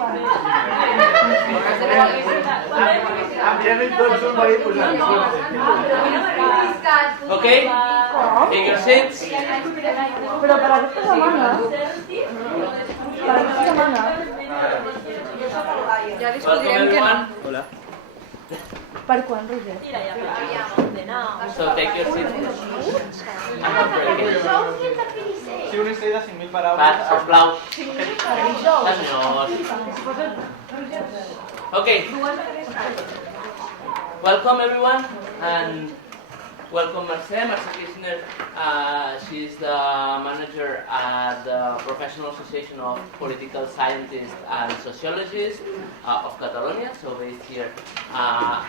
Okay, take your seats. Pero para esta setmana... Para esta setmana... Ja discutirem que no. Hola. Per quan, Roger? So take your seats. Si una història de 5.000 paraules... Sisplau. Senyors. Okay. Welcome everyone, and welcome Mercè. Mercè Kirchner, she's the manager at the Professional Association of Political Scientists and Sociologists of Catalonia, so based here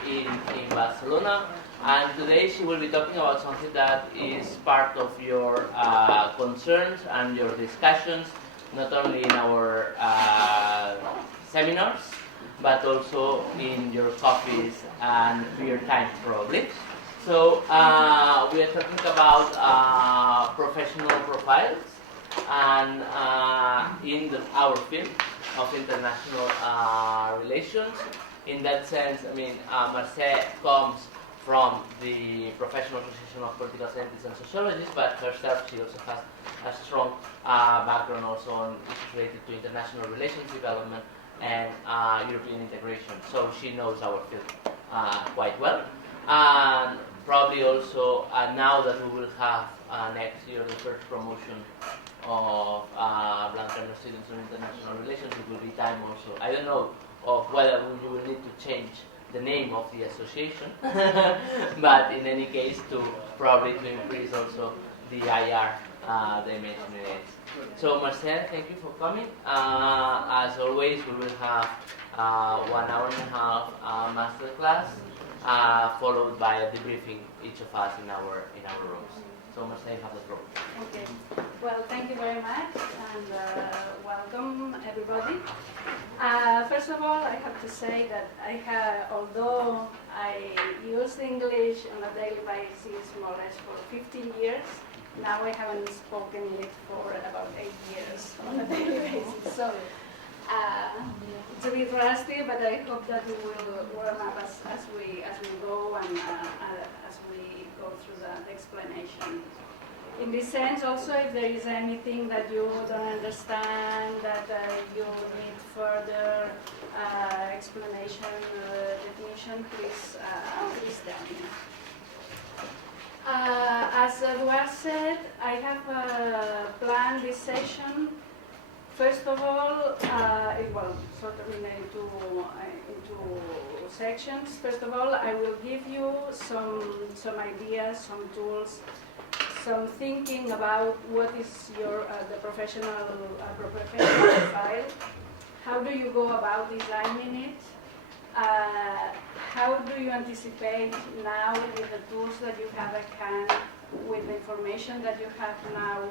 in Barcelona. And today she will be talking about something that is part of your concerns and your discussions, not only in our seminars, but also in your coffees and beer time probably. So we are talking about professional profiles and in our field of international relations. In that sense, I mean, Mercè comes from the Professional Association of Political Scientists and Sociologists, but herself she also has a strong background also on issues related to international relations development and European integration. So she knows our field quite well. And probably also now that we will have next year the first promotion of Blancaner students on international relations, it will be time also. I don't know of whether you will need to change the name of the association, but in any case to probably to increase also the IR dimension in it. So Marcel, thank you for coming. As always, we will have 1 hour and a half master class, followed by a debriefing each of us in our rooms. So Marcel, you have the floor. Okay. Well, thank you very much, and welcome everybody. First of all, I have to say that although I use English on a daily basis more or less for 15 years, now I haven't spoken it for about 8 years on a daily basis. So it's a bit rusty, but I hope that we will warm up as we go and as we go through the explanation. In this sense, also, if there is anything that you don't understand, that you need further explanation, definition, please tell me. As Eduard said, I have planned this session. First of all, it will sort of into sections. First of all, I will give you some ideas, some tools, some thinking about what is your the professional profile. How do you go about designing it? How do you anticipate now with the tools that you have at hand, with the information that you have now,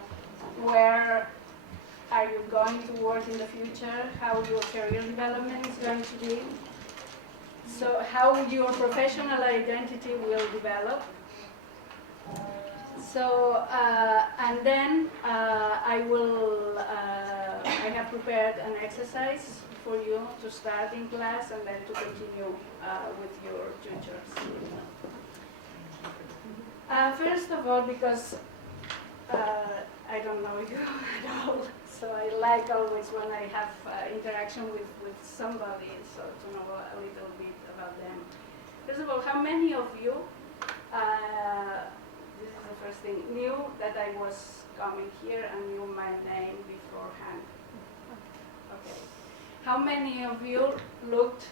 where are you going to work in the future? How your career development is going to be? So how your professional identity will develop? So, and then I have prepared an exercise for you to start in class and then to continue with your tutors. First of all, because I don't know you at all, so I like always when I have interaction with somebody, so to know a little bit about them. First of all, how many of you, this is the first thing, knew that I was coming here and knew my name beforehand? Okay. How many of you looked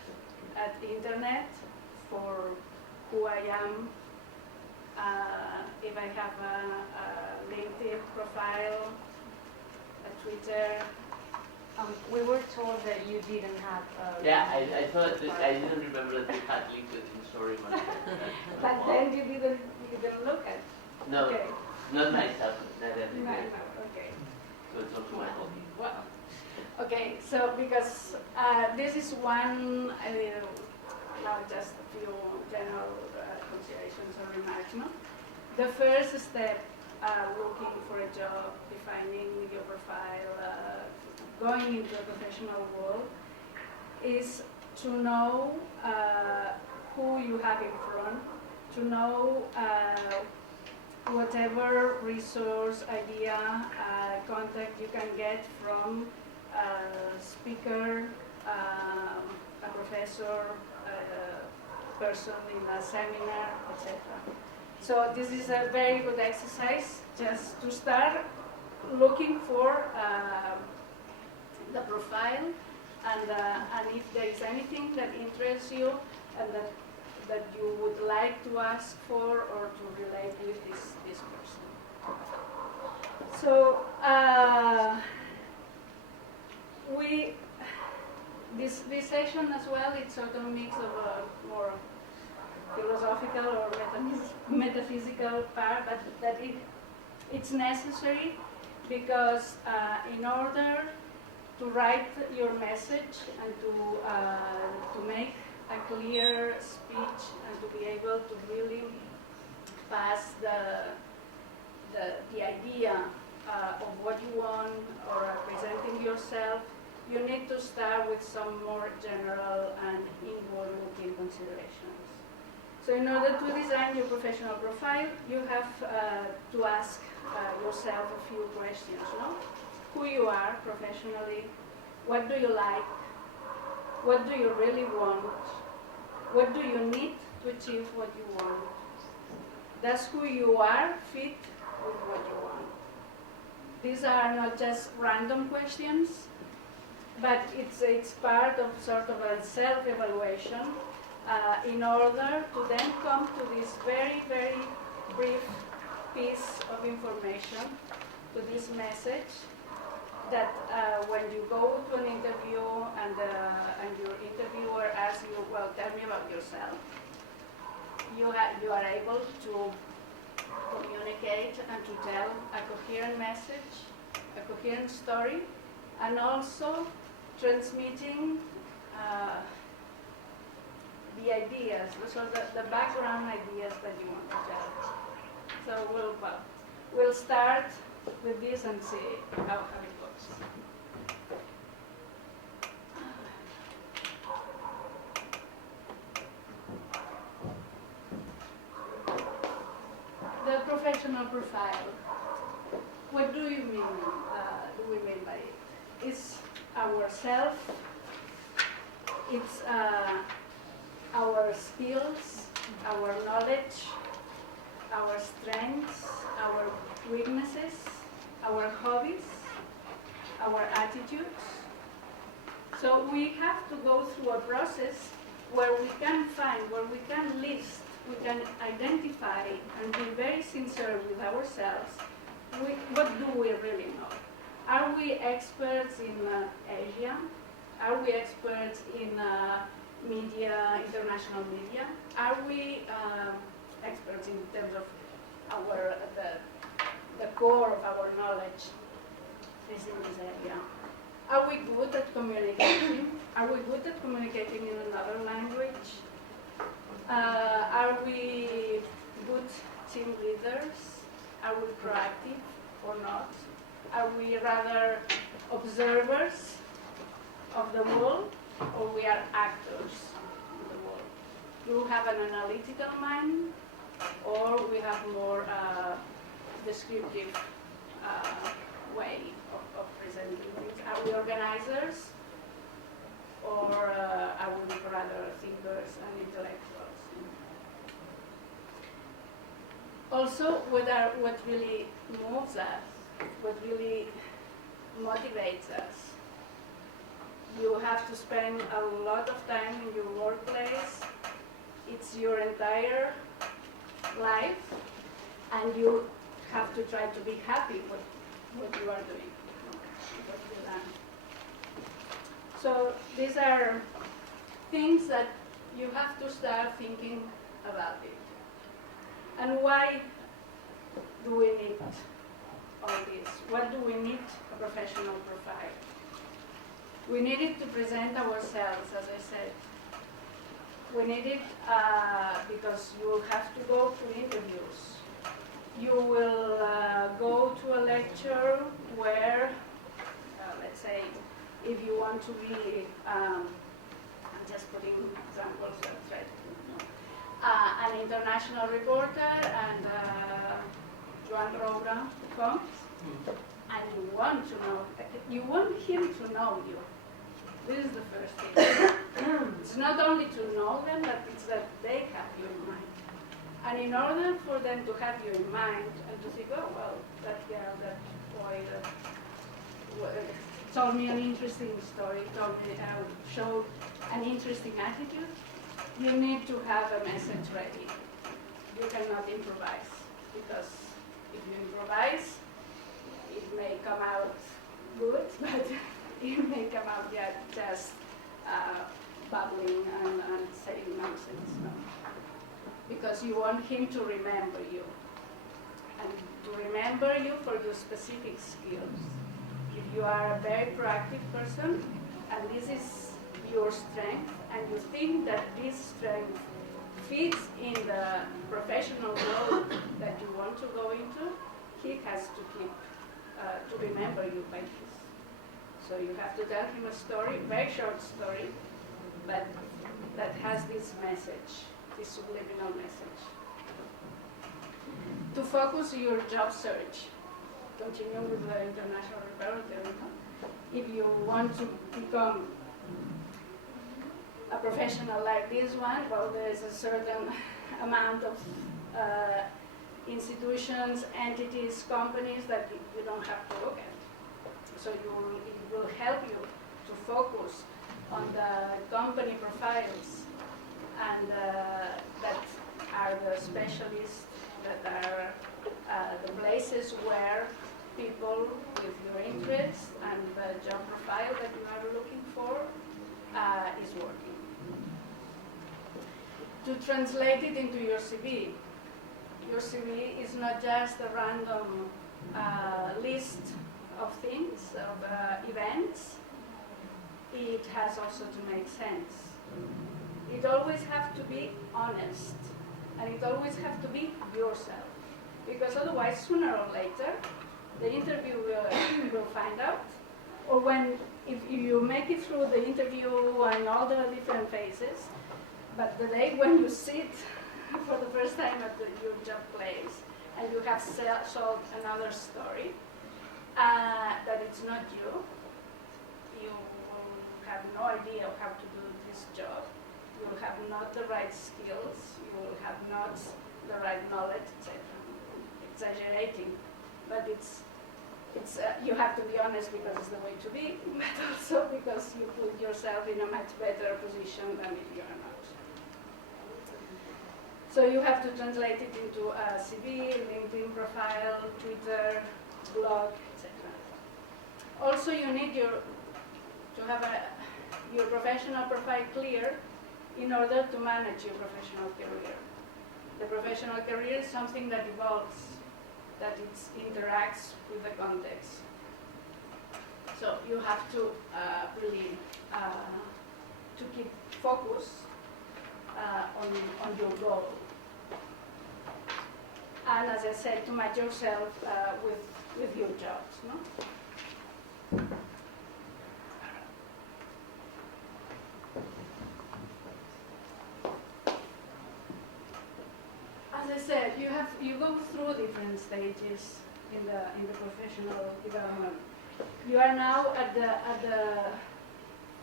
at the internet for who I am? If I have a LinkedIn profile, a Twitter. We were told that you didn't have. Yeah, I thought that I didn't remember that you had LinkedIn. Sorry, man. But then you didn't look at. No, Okay. not myself. Not everything. No, okay. So it's also my hobby. Well, okay. So because this is one, now just a few general considerations or remarks. No? The first step, looking for a job, defining your profile, going into a professional world, is to know who you have in front, to know whatever resource, idea, contact you can get from a speaker, a professor, a person in a seminar, etc. So this is a very good exercise just to start looking for the profile and if there is anything that interests you and that you would like to ask for or to relate with this person. So this session as well, it's sort of a mix of a more philosophical or metaphysical part, but that it's necessary because in order to write your message and to make a clear speech and to be able to really pass the idea of what you want or presenting yourself, you need to start with some more general and inward-looking considerations. So in order to design your professional profile, you have to ask yourself a few questions, no? Who you are professionally, what do you like, what do you really want, what do you need to achieve what you want. Does who you are fit with what you want? These are not just random questions, but it's part of sort of a self-evaluation in order to then come to this very, very brief piece of information, to this message, that when you go to an interview and your interviewer asks you, well, tell me about yourself, you are able to communicate and to tell a coherent message, a coherent story, and also transmitting the ideas, so the background ideas that you want to tell. So we'll start with this and see how it goes. The professional profile. What do you mean? Do we mean by it? It's ourself. It's our skills, our knowledge, our strengths, our weaknesses, our hobbies, our attitudes. So we have to go through a process where we can find, where we can list, we can identify and be very sincere with ourselves. What do we really know? Are we experts in Asia? Are we experts in media, international media? Are we experts in terms of the core of our knowledge is in this area? Are we good at communicating? Are we good at communicating in another language? Are we good team leaders? Are we proactive or not? Are we rather observers of the world, or we are actors in the world? Do we have an analytical mind, or we have more descriptive way of presenting things? Are we organizers, or are we rather thinkers and intellectuals? Also, what really moves us, what really motivates us. You have to spend a lot of time in your workplace. It's your entire life, and you have to try to be happy with what you are doing, what you learn. So these are things that you have to start thinking about it. And why do we need all this? What do we need a professional profile? We need it to present ourselves, as I said. We need it because you will have to go to interviews. You will go to a lecture where, let's say, if you want to be just putting examples that try to, an international reporter, and Joan Roura comes, and you want him to know you. This is the first thing. It's not only to know them, but it's that they have you in mind. And in order for them to have you in mind and to think, oh, well, that girl, that boy, told me an interesting story, showed an interesting attitude, you need to have a message ready. You cannot improvise, because if you improvise, it may come out good, but it may come out just babbling and saying nonsense. No? Because you want him to remember you, and to remember you for your specific skills. If you are a very proactive person, and this is your strength, and you think that this strength fits in the professional role that you want to go into, he has to keep, to remember you by this. So you have to tell him a story, very short story, but that has this message, this subliminal message. To focus your job search, continue with the international repertoire. If you want to become a professional like this one, well, there's a certain amount of institutions, entities, companies that you don't have to look at. So it will help you to focus on the company profiles and that are the specialists, that are the places where people with your interests and the job profile that you are looking for is working. To translate it into your CV is not just a random list of things, of events. It has also to make sense. It always has to be honest, and it always has to be yourself, because otherwise, sooner or later, the interview will find out, or if you make it through the interview and all the different phases, but the day when you sit for the first time at your job place and you have sold another story, that it's not you will have no idea of how to do this job, you will have not the right skills, you will have not the right knowledge, etc. Exaggerating, but it's you have to be honest because it's the way to be, but also because you put yourself in a much better position than if you are not. So you have to translate it into a CV, LinkedIn profile, Twitter, blog, etc. Also, you need to have your professional profile clear in order to manage your professional career. The professional career is something that evolves, that it interacts with the context. So you have to really to keep focus on your goal. And as I said, to match yourself with your jobs. No? As I said, you go through different stages in the professional development. You are now at the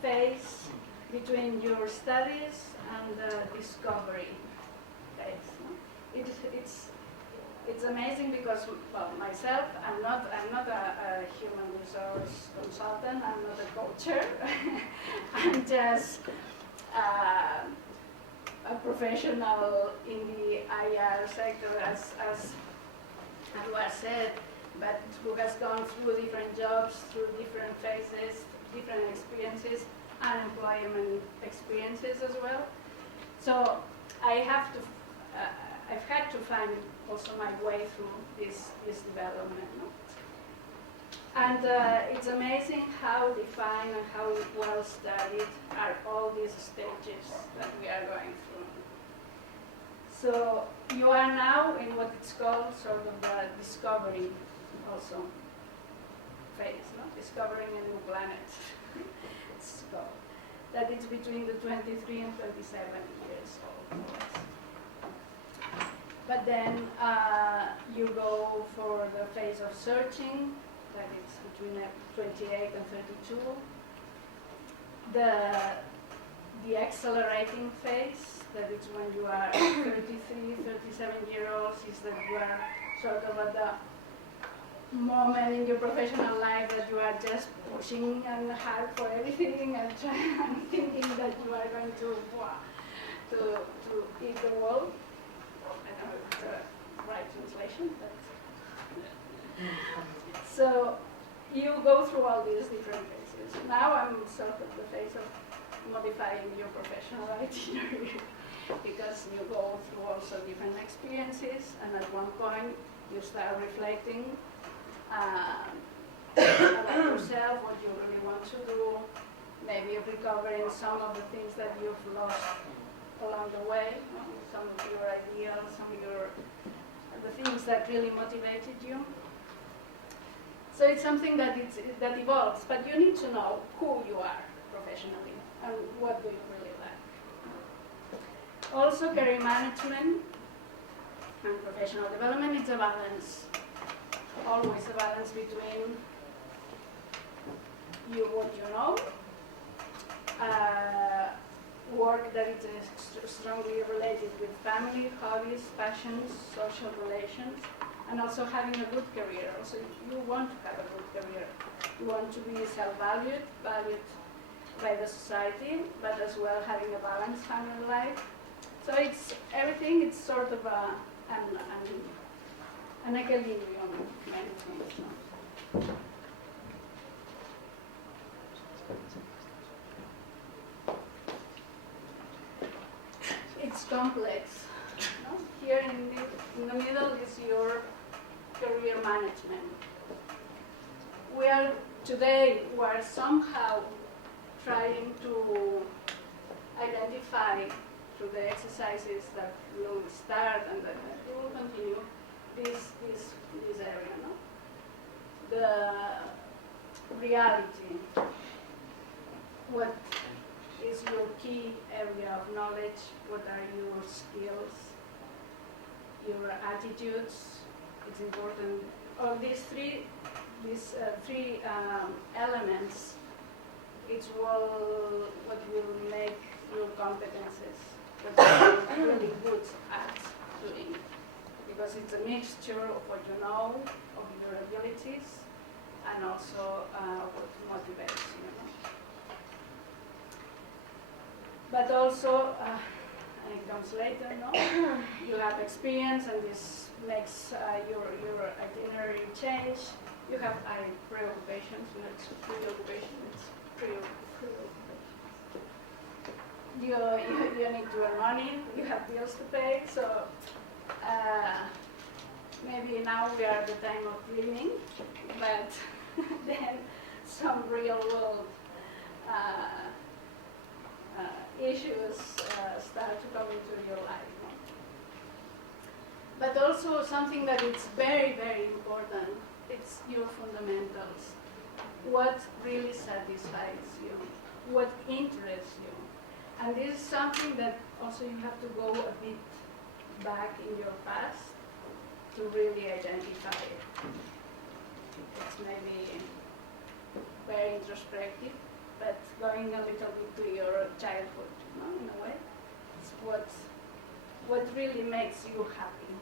phase between your studies and the discovery phase. No? It's amazing because, well, myself, I'm not a human resource consultant. I'm not a coacher. I'm just a professional in the IR sector, as was said, but who has gone through different jobs, through different phases, different experiences, unemployment experiences as well. So I've had to find also my way through this development. No? And it's amazing how defined and how well studied are all these stages that we are going through. So you are now in what it's called sort of the discovery also phase, no? Discovering a new planet, it's called. that it's between the 23 and 27 years old. But then you go for the phase of searching, that is between 28 and 32. The accelerating phase, that is when you are 33, 37-year-olds, is that you are sort of at the moment in your professional life that you are just pushing and hard for everything and trying and thinking that you are going to eat the world. I don't know if it's the right translation, but so you go through all these different phases. Now I'm sort of the phase of modifying your professional itinerary because you go through also different experiences, and at one point you start reflecting about yourself, what you really want to do, maybe recovering some of the things that you've lost along the way, some of your ideals, some of the things that really motivated you. So it's something that evolves, but you need to know who you are professionally and what do you really like. Also, career management and professional development is a balance. Always a balance between what you know, work that is strongly related with family, hobbies, passions, social relations, and also having a good career. Also, if you want to have a good career, you want to be self-valued, valued by the society, but as well having a balanced family life. So it's everything. It's sort of an equilibrium management. It's complex. No? Here in the middle is your career management. We are somehow trying to identify through the exercises that will start and that we will continue this area, no? The reality. What is your key area of knowledge? What are your skills? Your attitudes? It's important. All these three elements, it's what will make your competences, what you're really good at doing. Because it's a mixture of what you know, of your abilities, and also what motivates you. But also, and it comes later, no? You have experience, and this makes your itinerary change. You have preoccupations, it's preoccupation, it's preoccupation. You need to earn money, you have bills to pay, so maybe now we are at the time of dreaming, but then some real world issues start to come into your life. No? But also something that is very, very important, it's your fundamentals. What really satisfies you? What interests you? And this is something that also you have to go a bit back in your past to really identify it. It's maybe very introspective, but going a little bit to your childhood, no, in a way. It's what really makes you happy.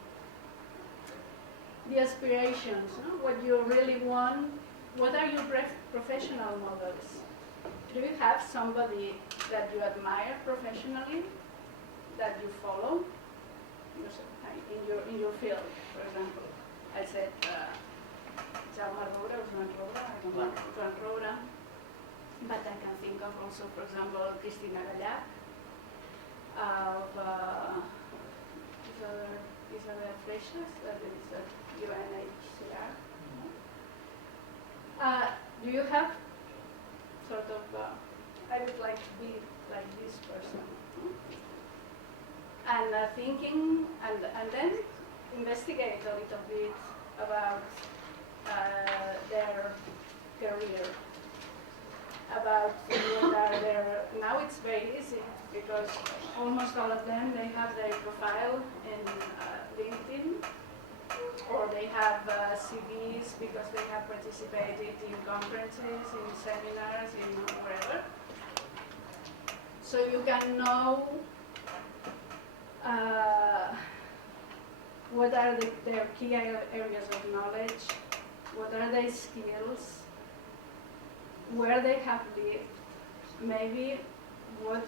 The aspirations, no? What you really want. What are your professional models? Do you have somebody that you admire professionally, that you follow? In your field, for example. I said Jaume Roura, Joan Roura, I don't know, Joan Roura. But I can think of also, for example, Cristina Gallac, of Isabel Freixas, that is at UNHCR. Do you have sort of, I would like to be like this person? And thinking, and then investigate a little bit about their career. about what are their, now it's very easy because almost all of them, they have their profile in LinkedIn, or they have CVs because they have participated in conferences, in seminars, in wherever. So you can know what are their key areas of knowledge, what are their skills, where they have lived, maybe what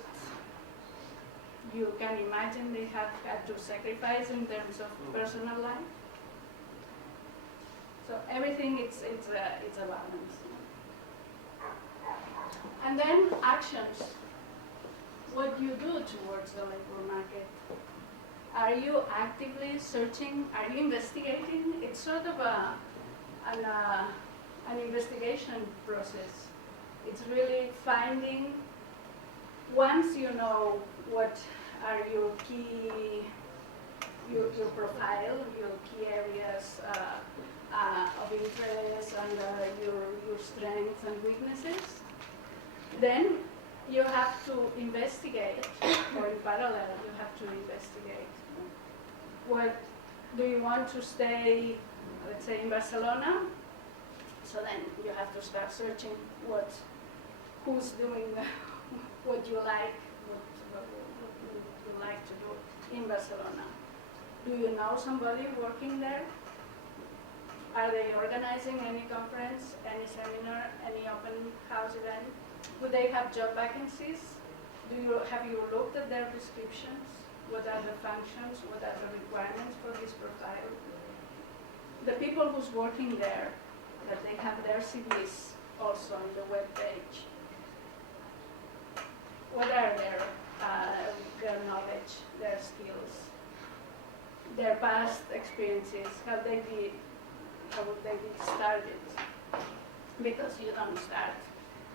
you can imagine they have had to sacrifice in terms of personal life. So everything, it's a balance. And then actions. What you do towards the labor market. Are you actively searching? Are you investigating? It's sort of an investigation process. It's really finding, once you know what are your key, your profile, your key areas of interest and your strengths and weaknesses, then you have to investigate, or in parallel, you have to investigate. What do you want to stay, let's say, in Barcelona? So then you have to start searching who's doing what you like, what you like to do in Barcelona. Do you know somebody working there? Are they organizing any conference, any seminar, any open house event? Do they have job vacancies? Have you looked at their descriptions? What are the functions? What are the requirements for this profile? The people who's working there, that they have their CVs also on the web page. What are their knowledge, their skills, their past experiences? How would they be started? Because you don't start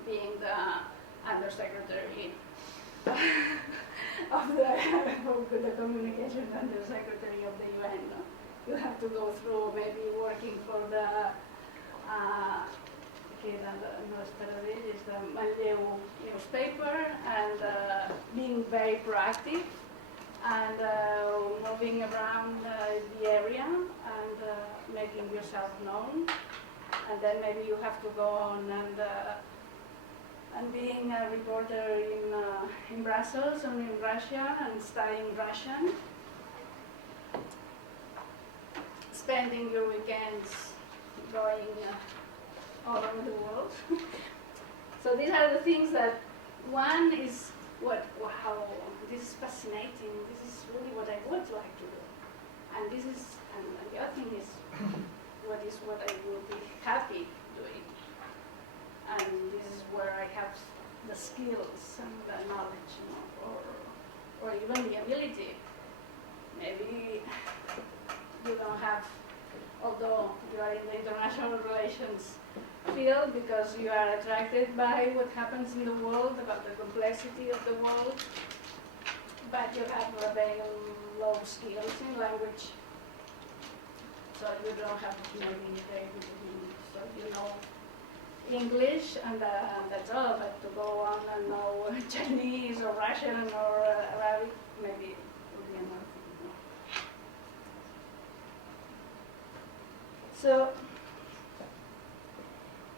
being the undersecretary of the communication undersecretary of the UN. No? You have to go through maybe working for the Manlleu newspaper and being very proactive and moving around the area and making yourself known. And then maybe you have to go on and being a reporter in Brussels and in Russia and studying Russian, spending your weekends going all over the world. So these are the things that, one is wow, this is fascinating, this is really what I would like to do. And this is, and the other thing is, what I will be happy doing. And this is where I have the skills and the knowledge, you know, or even the ability. Maybe you don't have, although you are in the international relations field because you are attracted by what happens in the world, about the complexity of the world, but you have very low skills in language. So you don't have maybe very good English. So you know English and that's all, but to go on and know Chinese or Russian or Arabic maybe would be another thing. So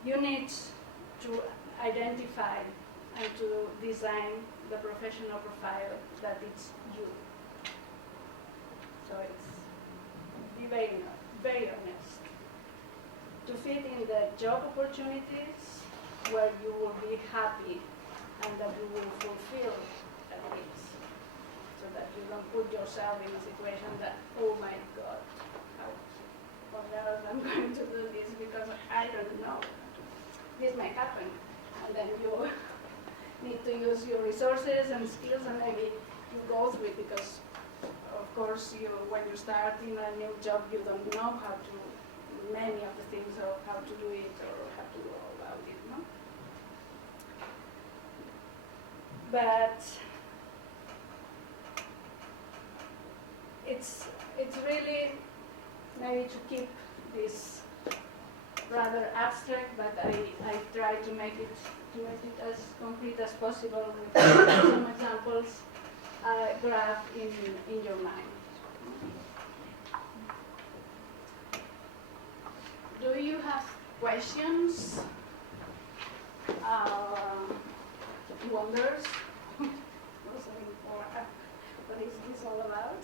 you need to identify and to design the professional profile that it's you. So it's be very honest. To fit in the job opportunities where you will be happy and that you will fulfill at least. So that you don't put yourself in a situation that, oh my God, how on earth I'm going to do this because I don't know. This may happen. And then you need to use your resources and skills and maybe you go through it because of course when you start in a new job you don't know how to many of the things of how to do it or how to go about it, no? But it's really maybe to keep this rather abstract, but I try to make it as concrete as possible with some examples graph in your mind. Do you have questions? Wonders? What is this all about?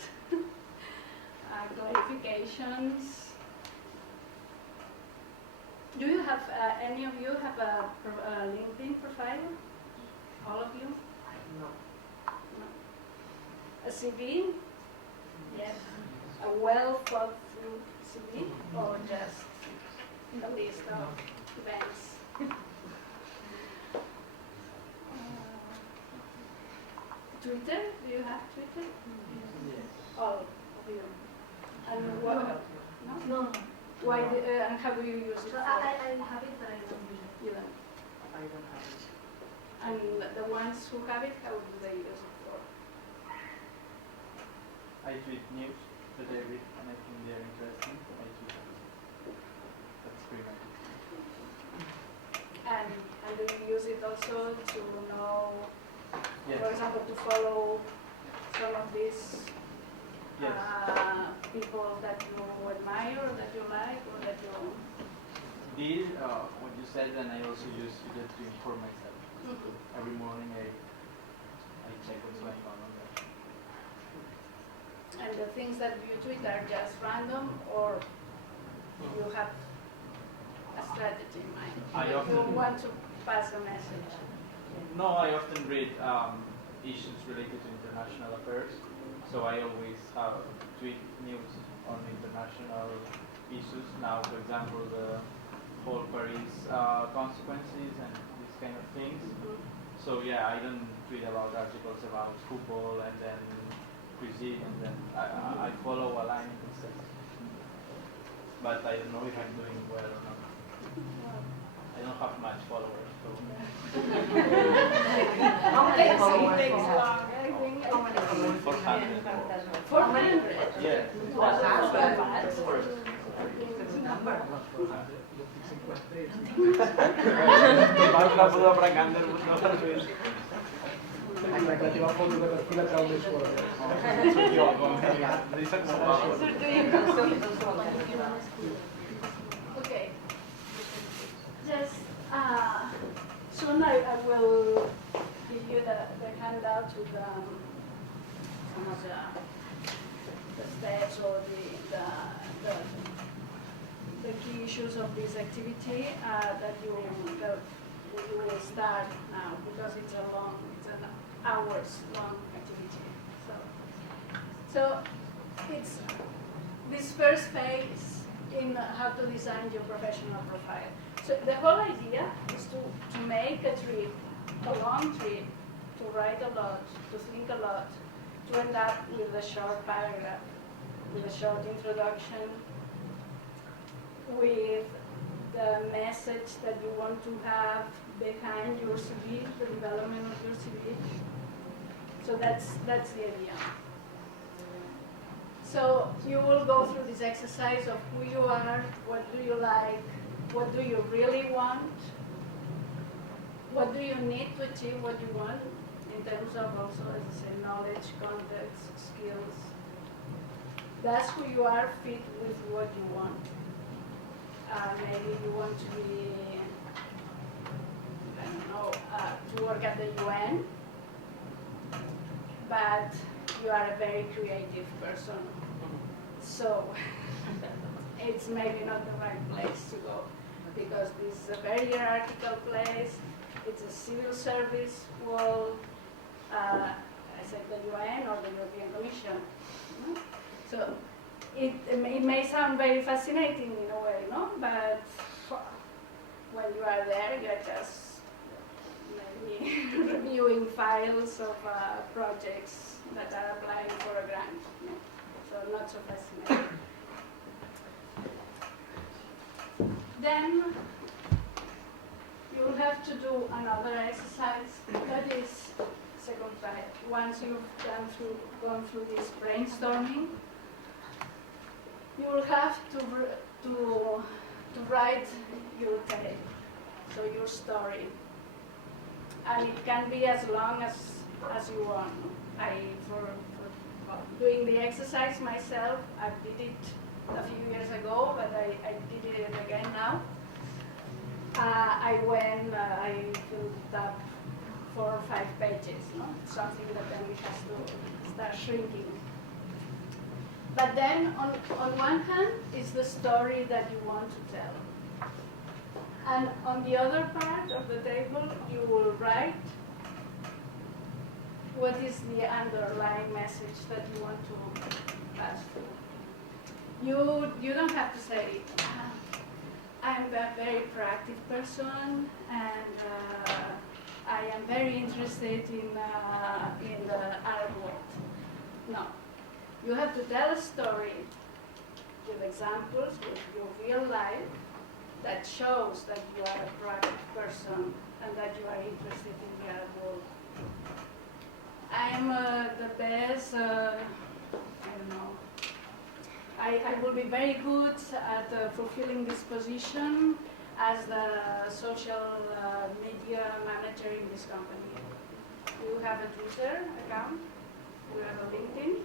Clarifications? Do you have, any of you have a LinkedIn profile? All of you? No. No. A CV? Yes. A well thought through CV? Or just a list of events? Twitter? Do you have Twitter? Yes. All of you. And what? No? No. Why? And how do you use it? So I have it, but I don't use it. You don't. I don't have it. And the ones who have it, how do they use it for? I tweet news that I read and I think they're interesting. I tweet it. That's pretty much it. And do you use it also to know, Yes. for example, to follow some of these Yes. people that you admire, or that you like, or that you... This, what you said, and I also use it to inform myself. Every morning I check what's going on there. And the things that you tweet are just random, or you have a strategy in mind? I You often- want to pass a message? No, I often read issues related to international affairs, so I always tweet news on international issues. Now, for example, the whole Paris consequences and these kind of things. So yeah, I don't tweet about articles about football and then cuisine, and then I follow a line instead. But I don't know if I'm doing well or not. I don't have much followers, so. How many It followers takes you long, have? I think. How many followers? 400. 400? Yeah. Abans la pudo aprender moltes vezes. La teva foto de perfil et trau més fora. Soc jo, com deixa com Okay. Just soon I will give you the handout with some of the steps or the key issues of this activity that you will start now, because it's an hours long activity. So it's this first phase in how to design your professional profile. So the whole idea is to make a trip, a long trip, to write a lot, to think a lot, to end up with a short paragraph, with a short introduction, with the message that you want to have behind your CV, the development of your CV. So that's the idea. So you will go through this exercise of who you are, what do you like, what do you really want, what do you need to achieve what you want in terms of also, as I say, knowledge, context, skills. That's who you are fit with what you want. Maybe you want to be, I don't know, to work at the UN, but you are a very creative person. So it's maybe not the right place to go, because this is a very hierarchical place. It's a civil service world. I said the UN or the European Commission. So it may sound very fascinating in a way, no? But when you are there, you're just maybe reviewing files of projects that are applying for a grant. No? So not so fascinating. Then you'll have to do another exercise. That is second slide. Once you've gone through this brainstorming, you will have to to write your tale, so your story. And it can be as long as you want. For doing the exercise myself, I did it a few years ago, but I did it again now. I filled up 4 or 5 pages, no? Something that then it has to start shrinking. But then, on one hand, is the story that you want to tell. And on the other part of the table, you will write what is the underlying message that you want to pass through. You don't have to say, I'm a very proactive person, and I am very interested in the Arab world. No. You have to tell a story with examples, with your real life, that shows that you are a proactive person and that you are interested in the Arab world. I am the best, I don't know, I will be very good at fulfilling this position as the social media manager in this company. You have a Twitter account, you have a LinkedIn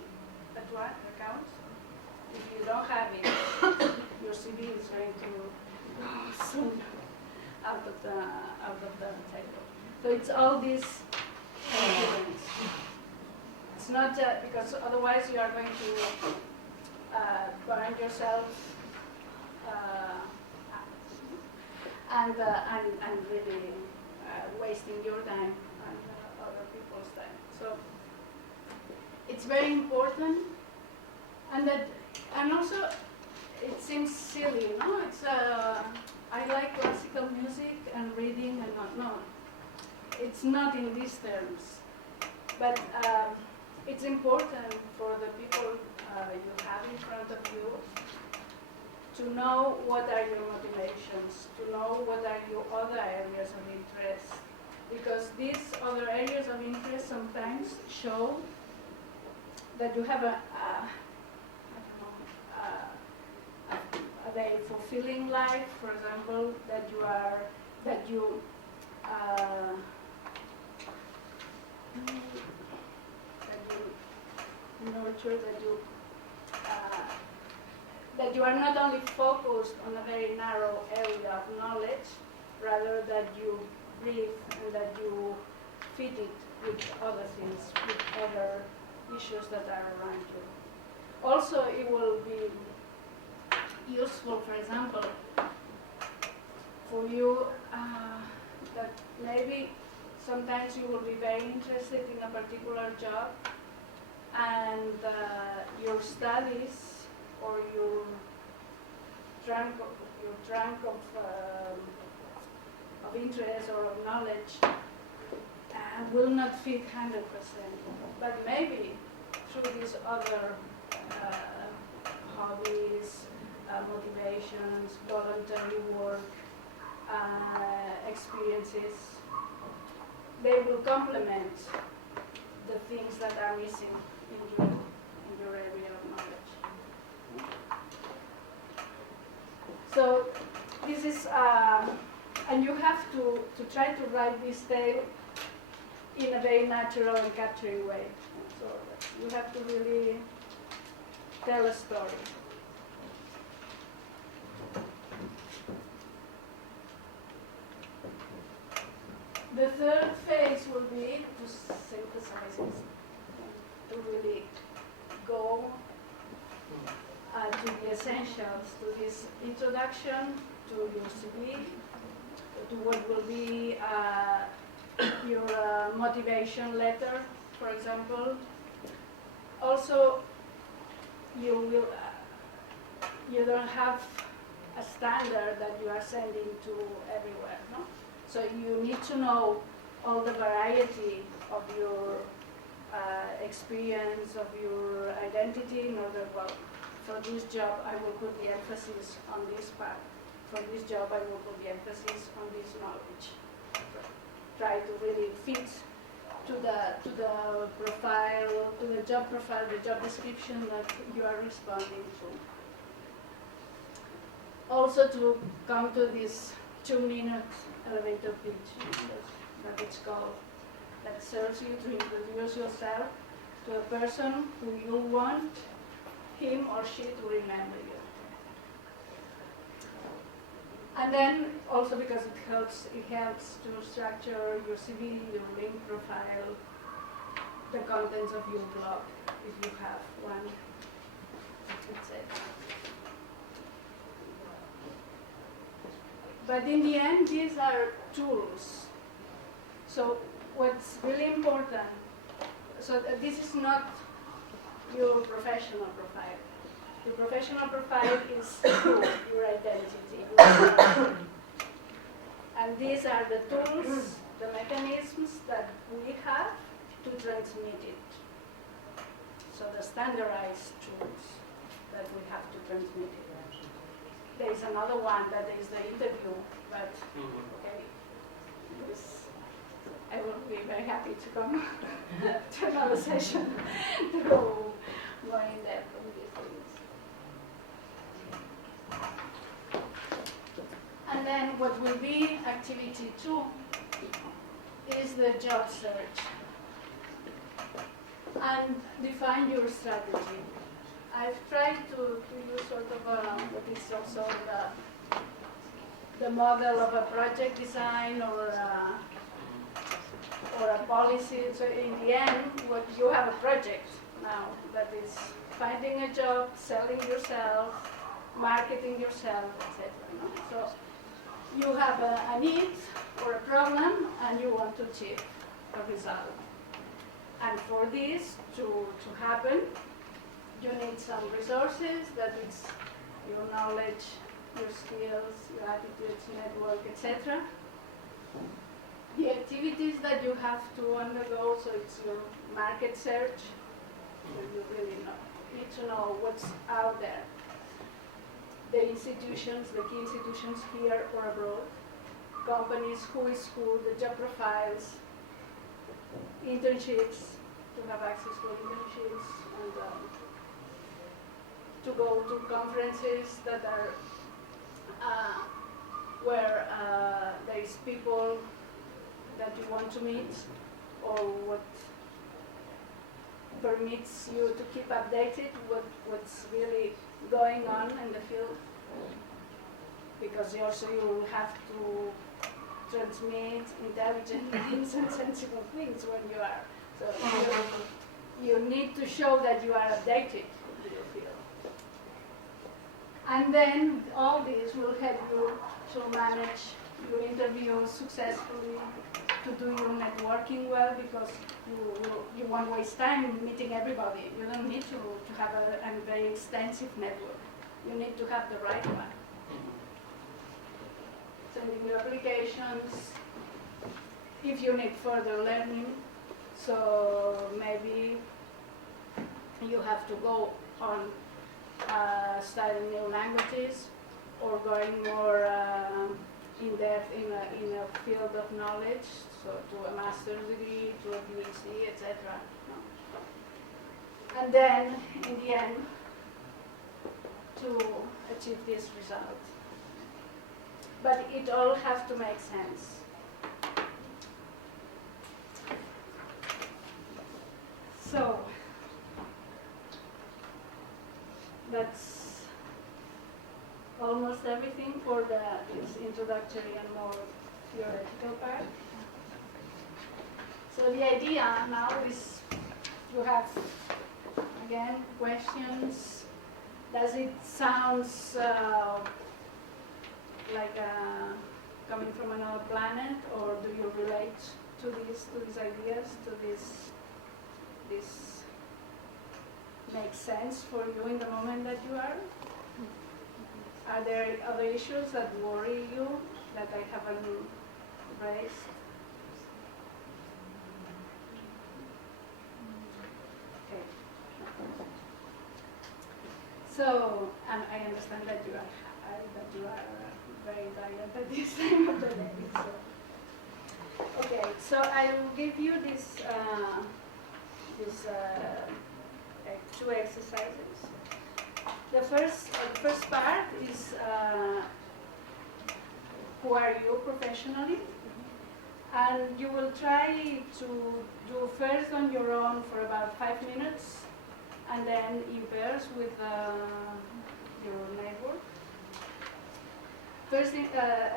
account. If you don't have it, your CV is going to go soon out of the table. So it's all these elements. It's not because otherwise you are going to burn yourself and really wasting your time and other people's time. So it's very important, and also it seems silly, no? It's I like classical music and reading and not. No, it's not in these terms, but it's important for the people you have in front of you to know what are your motivations, to know what are your other areas of interest, because these other areas of interest sometimes show that you have a very fulfilling life, for example, that you nurture, that you are not only focused on a very narrow area of knowledge, rather that you breathe and that you feed it with other things, with other issues that are around you. Also, it will be useful, for example, for you that maybe sometimes you will be very interested in a particular job, and your studies or your trunk of interest or of knowledge will not fit 100%. But maybe through these other hobbies, motivations, voluntary work, experiences, they will complement the things that are missing in your area of knowledge. So this is, and you have to try to write this tale in a very natural and capturing way. So you have to really tell a story. The third phase will be to synthesize it, to really go to the essentials, to this introduction, to your CV, to what will be your motivation letter, for example. Also, you don't have a standard that you are sending to everywhere, no? So you need to know all the variety of your experience, of your identity, in order, well, for this job I will put the emphasis on this part. For this job I will put the emphasis on this knowledge. Try to really fit to the profile, to the job profile, the job description that you are responding to. Also to come to this 2-minute elevator pitch that it's called, that serves you to introduce yourself to a person who you want him or she to remember you. And then also because it helps to structure your CV, your link profile, the contents of your blog, if you have one, etc. But in the end, these are tools. So what's really important, so this is not your professional profile. Your professional profile is you, your identity. And these are the tools, the mechanisms that we have to transmit it. So the standardized tools that we have to transmit it. There is another one that is the interview, but okay, I will be very happy to come to another session to go more in depth on these things. And then what will be activity 2 is the job search. And define your strategy. I've tried to use sort of what is also the model of a project design or a policy. So in the end, what you have a project now that is finding a job, selling yourself, marketing yourself, etc. So you have a need or a problem, and you want to achieve a result. And for this to happen, you need some resources, that is your knowledge, your skills, your attitudes, network, etc. The activities that you have to undergo, so it's your market search, so you really need to know what's out there. The institutions, the key institutions here or abroad, companies, who is who, the job profiles, internships, to have access to internships, and to go to conferences that are where there is people that you want to meet, or what permits you to keep updated what's really going on in the field, because also you will have to transmit intelligent things and sensible things when you are. So you need to show that you are updated in your field. And then all this will help you to manage your interviews successfully, to do your networking well, because you won't waste time meeting everybody. You don't need to have a very extensive network. You need to have the right one. Sending your applications, if you need further learning, so maybe you have to go on studying new languages, or going more in depth in a field of knowledge, so to a master's degree, to a PhD, etc. And then, in the end, to achieve this result. But it all has to make sense. So, that's almost everything for this introductory and more theoretical part. So the idea now is to have, again, questions. Does it sound like coming from another planet, or do you relate to these ideas, to this makes sense for you in the moment that you are? Are there other issues that worry you that I haven't raised? Okay. So I understand that you are very tired at this time of the day. So. Okay, so I will give you this. Two exercises. The first part is who are you professionally, and you will try to do first on your own for about 5 minutes, and then in pairs with your neighbor. First,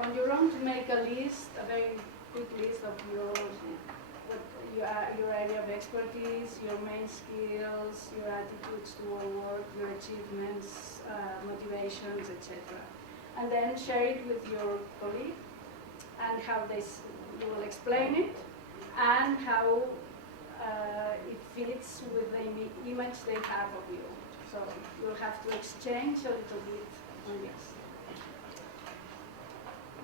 on your own, to make a list, a very quick list of your area of expertise, your main skills, your attitudes toward work, your achievements, motivations, etc. And then share it with your colleague, and how you will explain it, and how it fits with the image they have of you. So you'll have to exchange a little bit on this.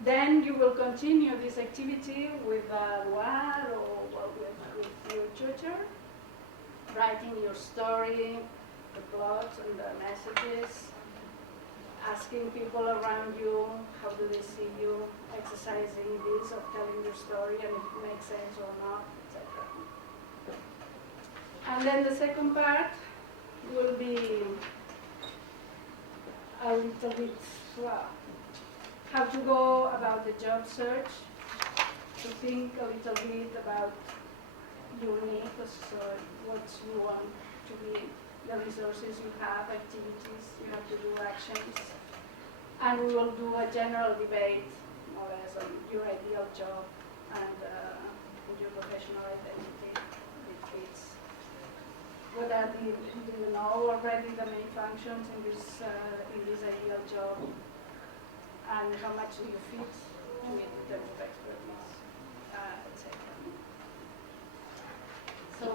Then you will continue this activity with Luar or with your tutor, writing your story, the plot and the messages, asking people around you how do they see you, exercising this of telling your story and if it makes sense or not, etc. And then the second part will be a little bit, well, how to go about the job search, to think a little bit about your needs, what you want to be, the resources you have, activities you have to do, actions. And we will do a general debate, more or less, on your ideal job and your professional identity, it fits. What are do you know already the main functions in this ideal job? And how much do you fit to it in terms of expertise, etc. So,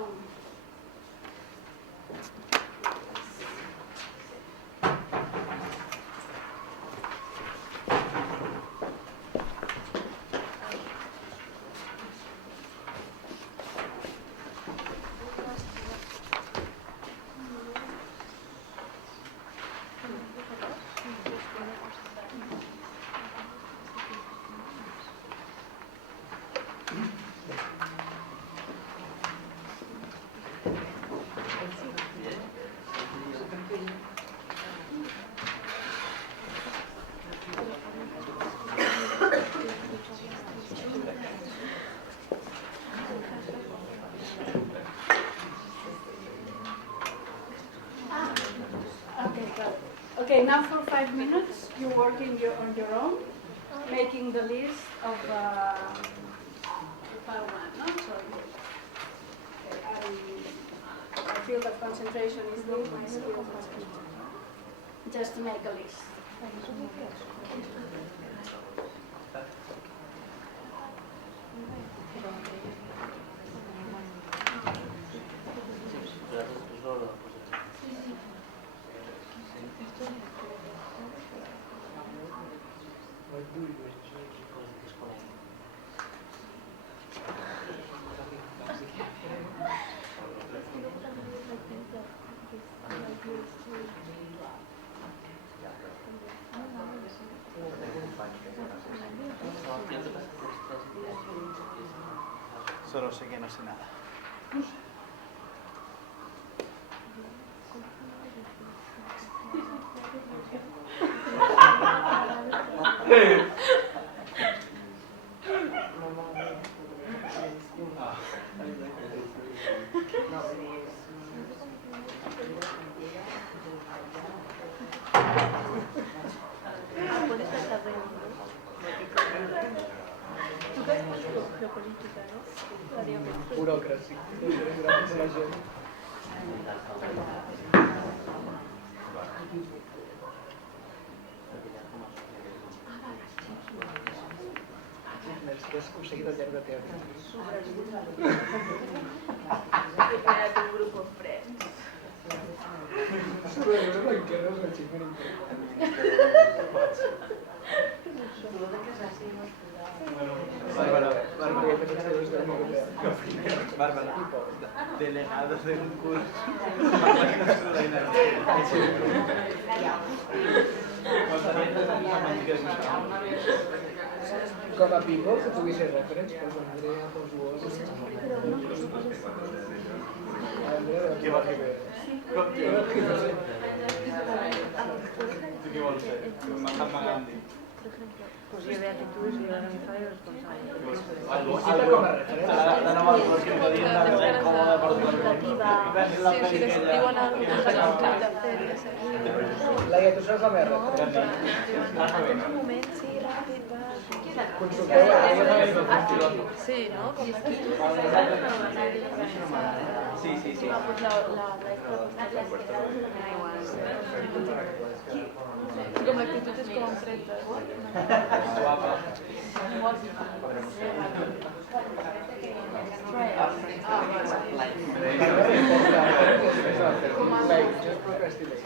okay, now for 5 minutes, you work on your own, making the list of part one. No, sorry. Okay, I feel that concentration is not my skill. Just to make a list. Solo sé que no sé nada. Burocracia. Gracias a la gente. Després he aconseguit el llarg de teatre. He creat un grup of friends. Sobreviure blanqueros és l'achievement important. Bárbara, ya te pensé dos de nuevo. Bárbara, delegado de un curso. Com a people, que pugui ser referents, per Andrea, pels Wars. Andrea, Què va fer bé? Què vols ser? Mahatma Gandhi. Pues yo de actitudes y organizar y responsable. Anava al que li diuen la còmoda per tot. Laia, tu saps la meva referència? Un moment, sí, ràpid, va. Consulteu a Sí, ¿no? Como Sí. Como actitudes concretas. just procrastinate.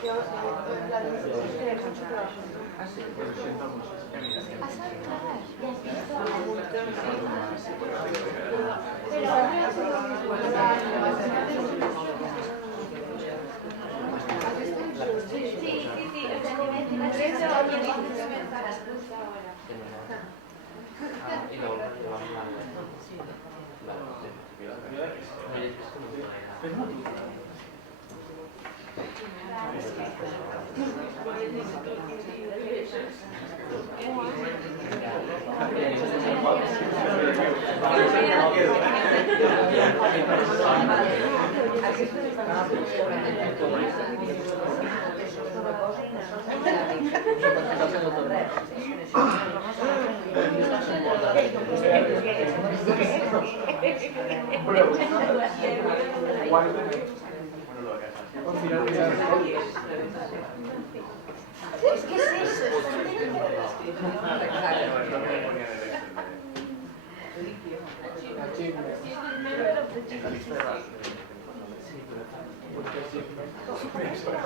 Es que es eso.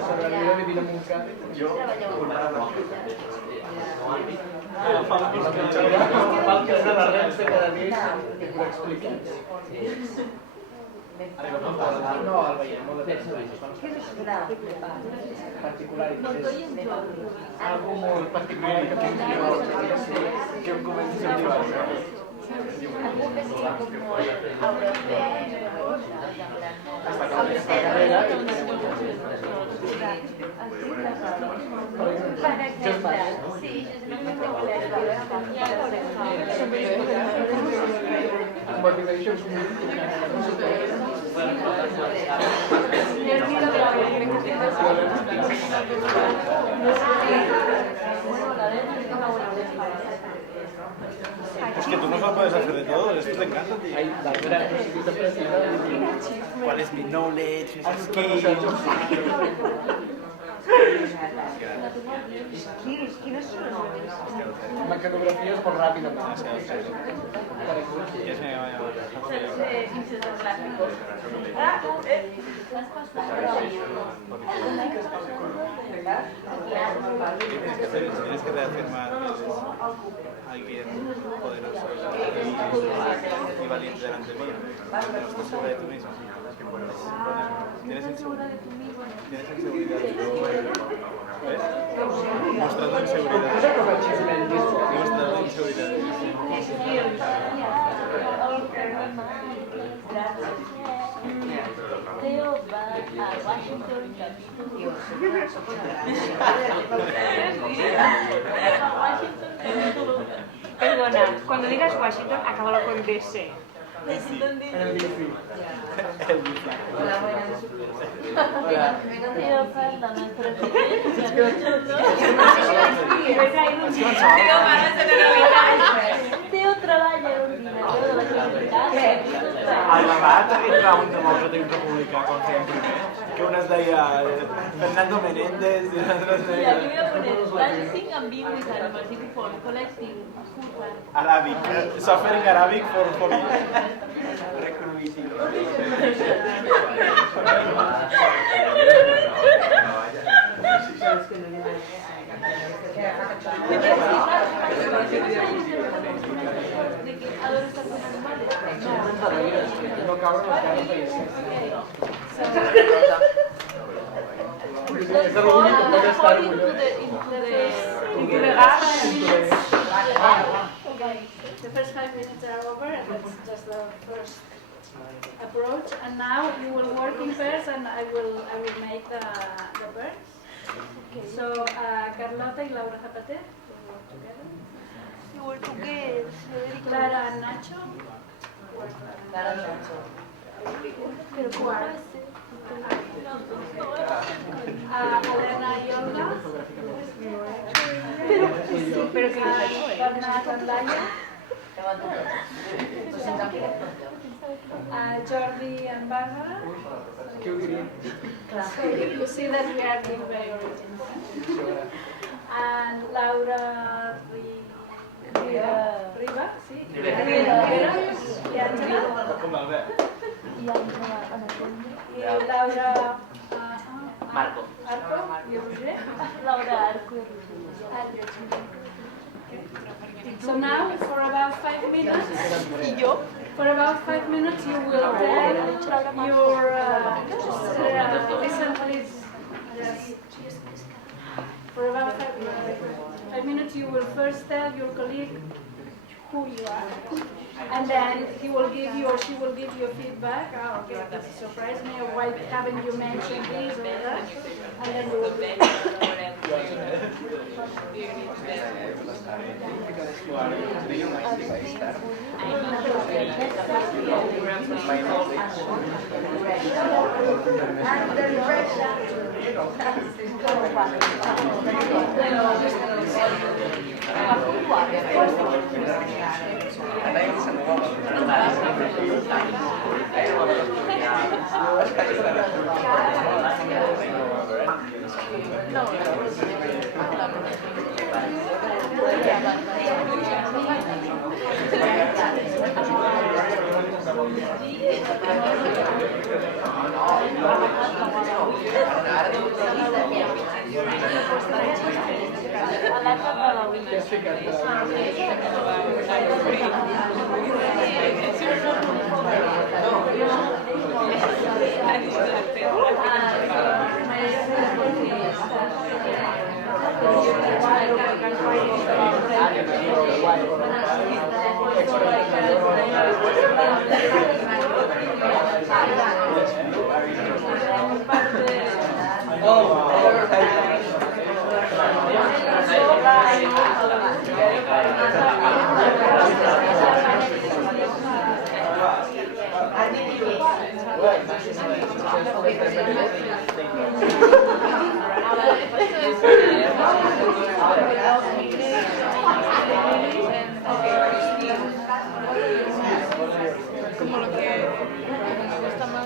Sobreviure vivint en un camp. Fa el que de la resta cada dia que ho expliques. No, el veiem molt de particular. Algo molt particular que que em comenci a sentir Algo que sea como europea y para cantar. Sí, es lo que me motivation. Es que tú no solo puedes hacer de todo, esto te encanta, tío. ¿Cuál es mi knowledge, mis skills? ¿Quiénes son los Mecanografías por rápido. Tienes que reafirmar que eres alguien poderoso y valiente delante mío. No estás segura de tú mismo. Tienes inseguridad. ¿Ves? Mostrando inseguridad. Mostrando inseguridad. Teo va a Washington Perdona, cuando digas Washington, acábalo con DC. Teo falta nuestra presidencia. Teo treballa en un dinero de la Generalitat. Al debat entre uns amb els que tenim que publicar quan fèiem primer, que un es deia Fernando Menéndez i l'altre es Y deia aquí voy a poner Practicing Ambiguous Animals for Collecting Arabic, Suffering Arabic for Hobby. No caure en les cares de és l'únic que pot estar orgullós. Into the gas. The first 5 minutes are over. That's just the first approach. And now you will work in pairs, and I will make the pairs. So Carlota y Laura Zapater will work together. You work together. Clara and Nacho. Pero ¿cuál? Elena y Olga. Pero que Bernat and Laia. Jordi and Barbara. So you see that we are being very original. And Laura Riva, sí. Rivera y Angela. Y Laura Marco. Y Roger. Laura Arco y So now, for about 5 minutes, for about 5 minutes, you will tell your listen, please. Yes. For about 5 minutes, you will first tell your colleague who you are, and then he will give you or she will give you feedback. Oh, okay, this surprised me. Or why haven't you mentioned this or that? And then you will. como lo que nos gusta más.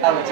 Vamos.